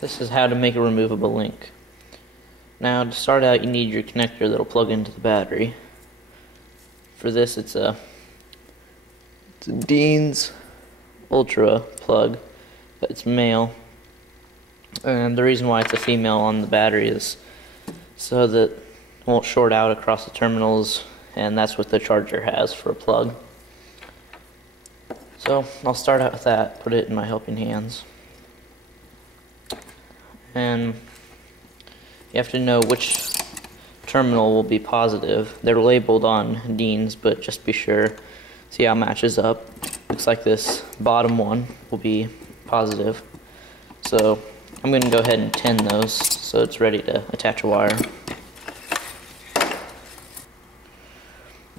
This is how to make a removable link. Now to start out, you need your connector that'll plug into the battery. For this, it's a Dean's Ultra plug, but it's male. And the reason why it's a female on the battery is so that it won't short out across the terminals, and that's what the charger has for a plug. So I'll start out with that, put it in my helping hands. And you have to know which terminal will be positive. They're labeled on Dean's, but just be sure. See how it matches up. Looks like this bottom one will be positive. So I'm going to go ahead and tin those so it's ready to attach a wire.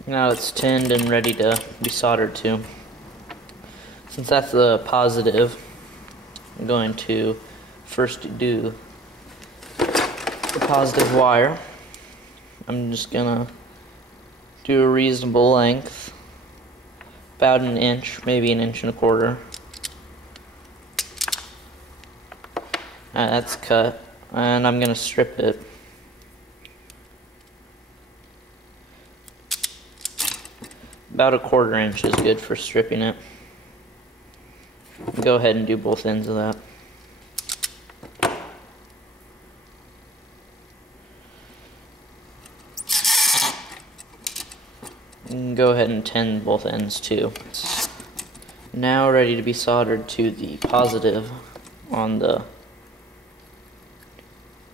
Now it's tinned and ready to be soldered to. Since that's the positive, I'm going to first do the positive wire. I'm just gonna do a reasonable length, about an inch, maybe an inch and a quarter. That's cut, and I'm gonna strip it. About a quarter inch is good for stripping it. Go ahead and do both ends of that. And go ahead and tin both ends too. It's now ready to be soldered to the positive on the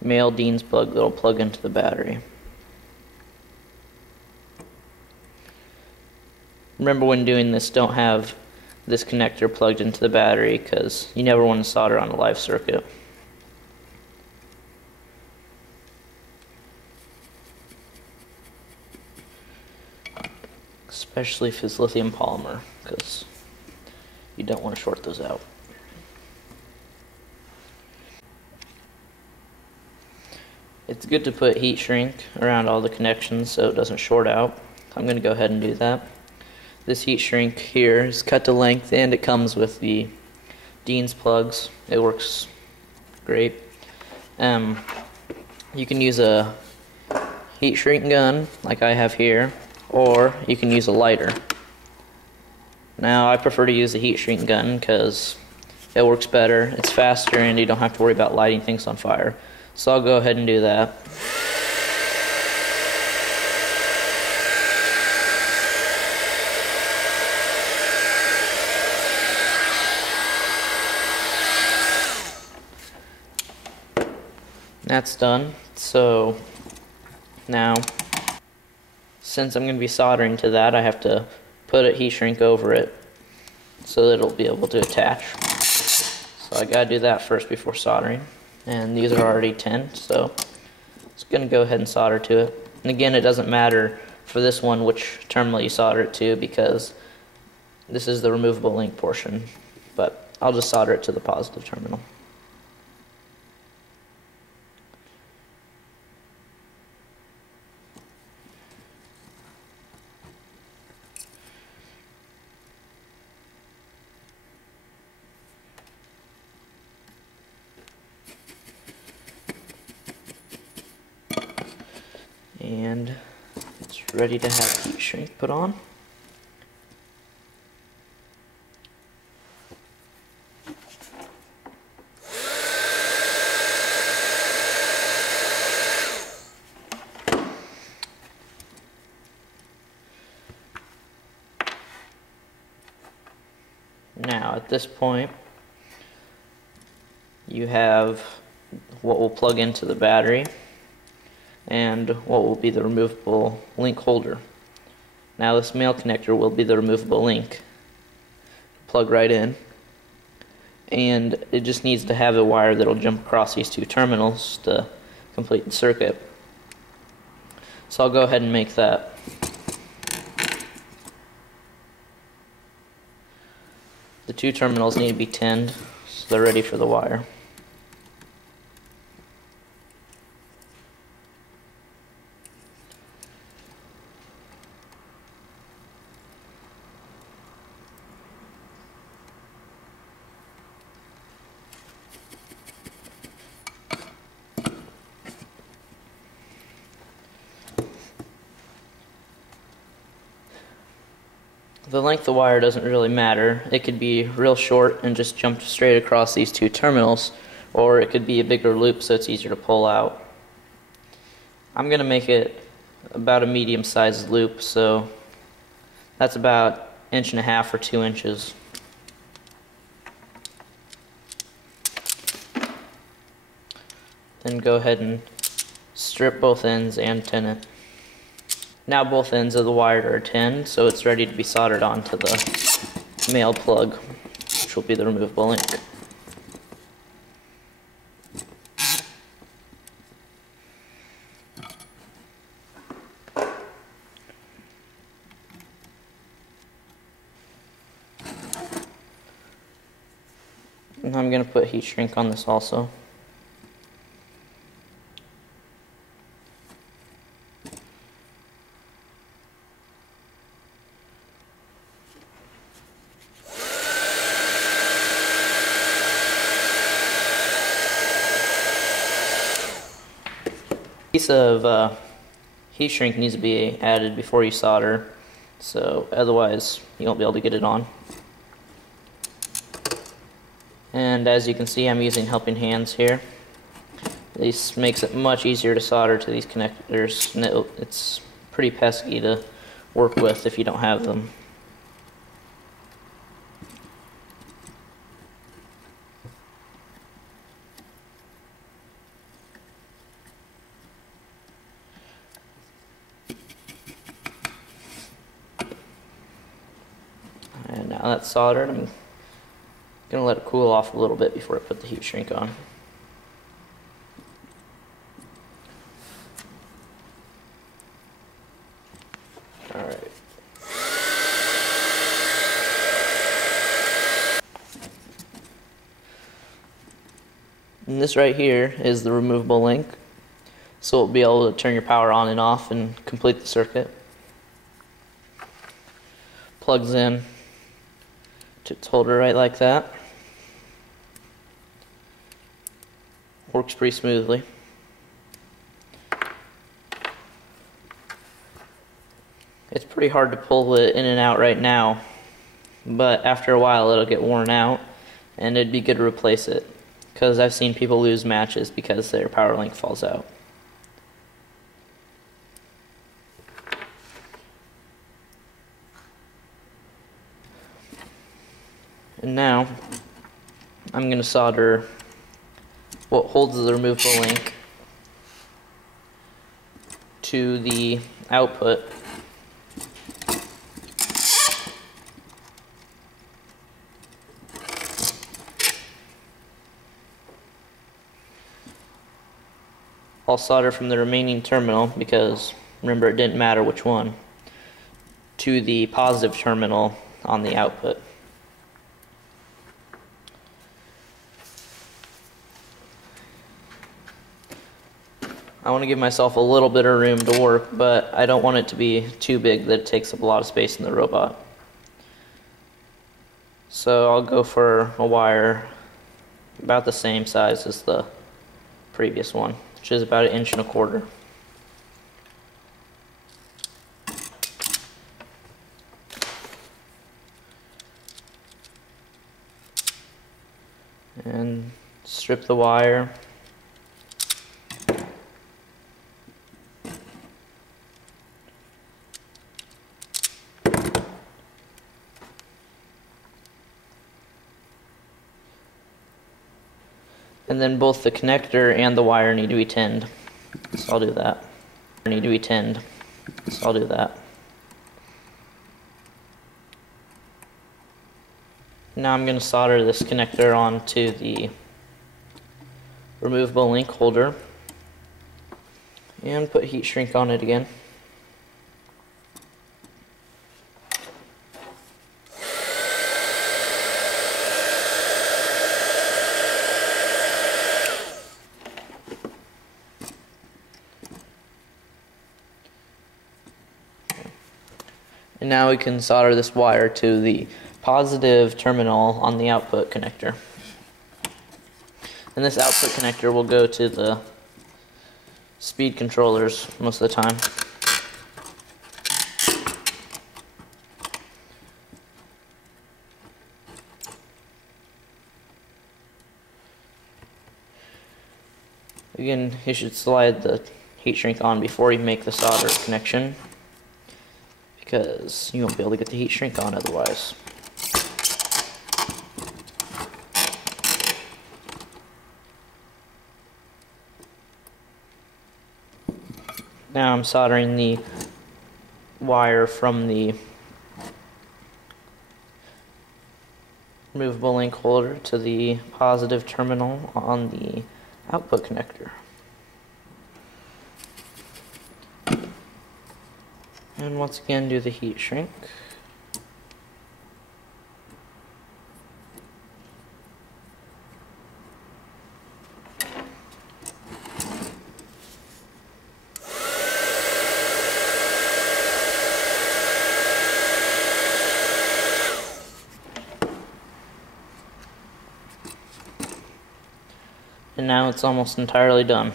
male Dean's plug that'll plug into the battery. Remember, when doing this, don't have this connector plugged into the battery because you never want to solder on a live circuit. Especially if it's lithium polymer, because you don't want to short those out. It's good to put heat shrink around all the connections so it doesn't short out. I'm going to go ahead and do that. This heat shrink here is cut to length, and it comes with the Dean's plugs. It works great. You can use a heat shrink gun like I have here, or you can use a lighter. Now I prefer to use the heat shrink gun because it works better, it's faster, and you don't have to worry about lighting things on fire. So I'll go ahead and do that. That's done. So now, since I'm going to be soldering to that, I have to put a heat shrink over it so that it'll be able to attach. So I gotta do that first before soldering. And these are already tinned, so it's going to go ahead and solder to it. And again, it doesn't matter for this one which terminal you solder it to because this is the removable link portion. But I'll just solder it to the positive terminal. And it's ready to have heat shrink put on. Now at this point you have what will plug into the battery and what will be the removable link holder. Now this male connector will be the removable link. Plug right in, and it just needs to have a wire that will jump across these two terminals to complete the circuit. So I'll go ahead and make that. The two terminals need to be tinned so they're ready for the wire. The length of wire doesn't really matter. It could be real short and just jump straight across these two terminals, or it could be a bigger loop so it's easier to pull out. I'm going to make it about a medium-sized loop, so that's about 1.5 or 2 inches. Then go ahead and strip both ends and tin it. Now both ends of the wire are tinned, so it's ready to be soldered onto the male plug, which will be the removable link. And I'm going to put heat shrink on this also. Piece of heat shrink needs to be added before you solder, so otherwise you won't be able to get it on. And as you can see, I'm using helping hands here. This makes it much easier to solder to these connectors, and it's pretty pesky to work with if you don't have them. And now that's soldered, I'm going to let it cool off a little bit before I put the heat shrink on. Alright. And this right here is the removable link, so we'll be able to turn your power on and off and complete the circuit. Plugs in to its holder right like that. Works pretty smoothly. It's pretty hard to pull it in and out right now, but after a while it'll get worn out and it'd be good to replace it, because I've seen people lose matches because their power link falls out. And now I'm going to solder what holds the removable link to the output. I'll solder from the remaining terminal, because remember it didn't matter which one, to the positive terminal on the output. I want to give myself a little bit of room to work, but I don't want it to be too big that it takes up a lot of space in the robot. So I'll go for a wire about the same size as the previous one, which is about 1.25 inches. And strip the wire. And then both the connector and the wire need to be tinned. So I'll do that. Need to be tinned. So I'll do that. Now I'm going to solder this connector onto the removable link holder and put heat shrink on it again. And now we can solder this wire to the positive terminal on the output connector. And this output connector will go to the speed controllers most of the time. Again, you should slide the heat shrink on before you make the solder connection, because you won't be able to get the heat shrink on otherwise. Now I'm soldering the wire from the removable link holder to the positive terminal on the output connector. And once again, do the heat shrink. And now it's almost entirely done.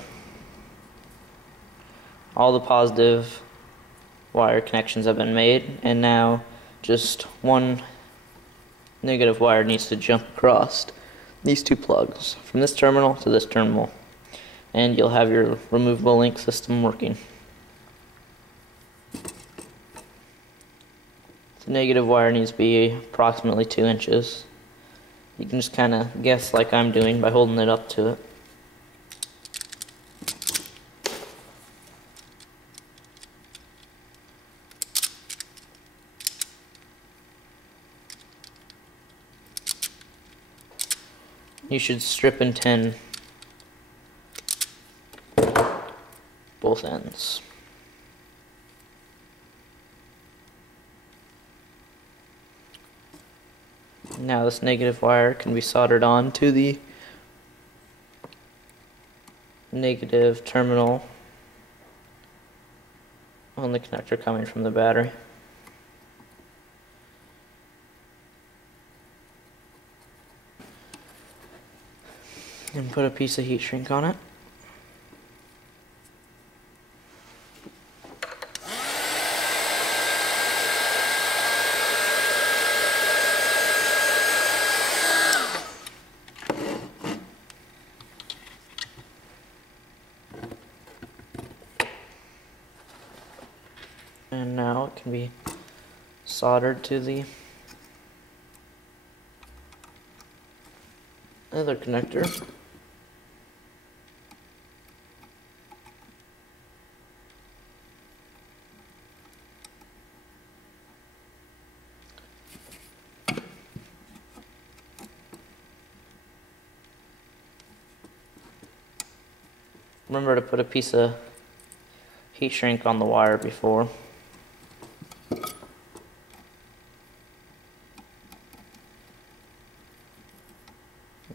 All the positive wire connections have been made, and now just one negative wire needs to jump across these two plugs from this terminal to this terminal, and you'll have your removable link system working. The negative wire needs to be approximately 2 inches. You can just kind of guess like I'm doing by holding it up to it. You should strip and tin both ends. Now this negative wire can be soldered on to the negative terminal on the connector coming from the battery. And put a piece of heat shrink on it. And now it can be soldered to the other connector. Remember to put a piece of heat shrink on the wire before.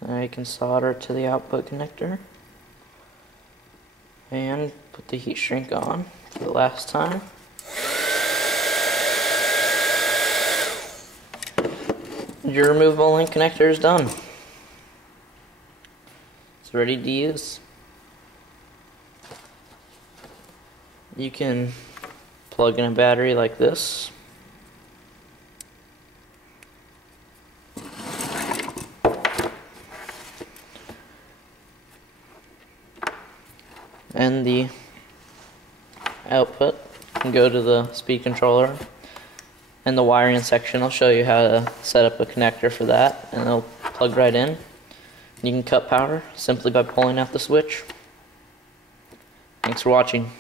Now you can solder it to the output connector and put the heat shrink on for the last time. Your removable link connector is done. It's ready to use. You can plug in a battery like this. And the output can go to the speed controller. And the wiring section, I'll show you how to set up a connector for that, and it'll plug right in. You can cut power simply by pulling out the switch. Thanks for watching.